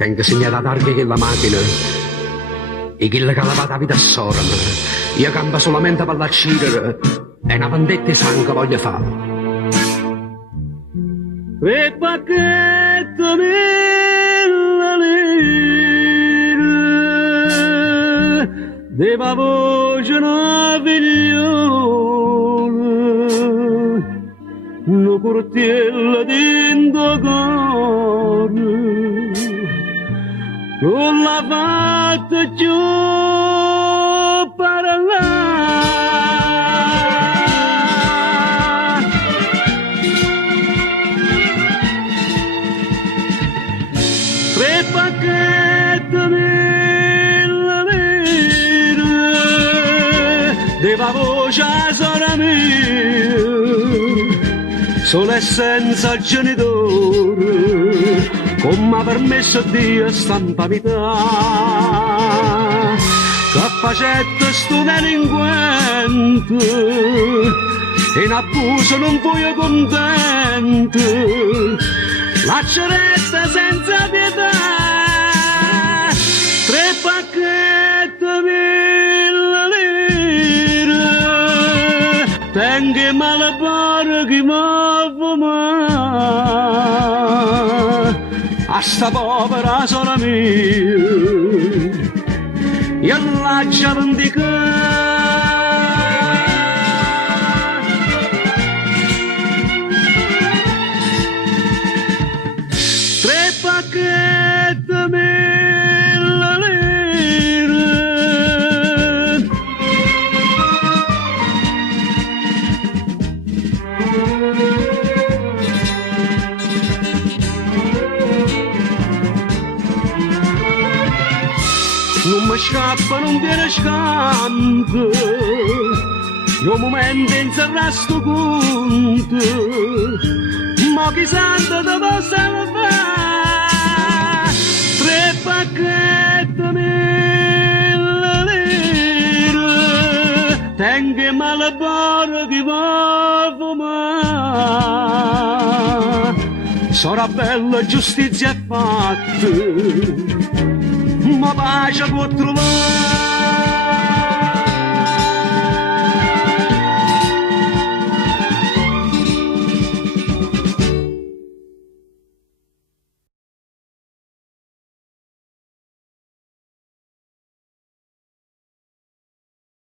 tengo segnata targhe che la macchina e chi la calava la vita sorma. Io campo solamente per l'accidere e una vendetta di sangue voglio fare. E pacchetto mille lire deva voce una figlione, una cortiella dentro cuore, non l'ha fatta più parlare. Tre pacchetti mille lire deva voce a sora mia, solo e senza genitore, come mi ha permesso Dio stampa vita, che facetto sto delinquente, in abuso non voglio contento, la ceretta senza pietà, tre pacchetti mille lire, tengo male pare chi mi fuma, a sta povera sola mia, io lascia vendicare. Tre pacchetti mille lire, non mi scappa, non viene scampo, io un momento in sto conto, ma chi santo te posso fare, tre pacchetti mille lire, tengo male pare chi va fumare, sarà bella giustizia fatta, ma pace può trovare.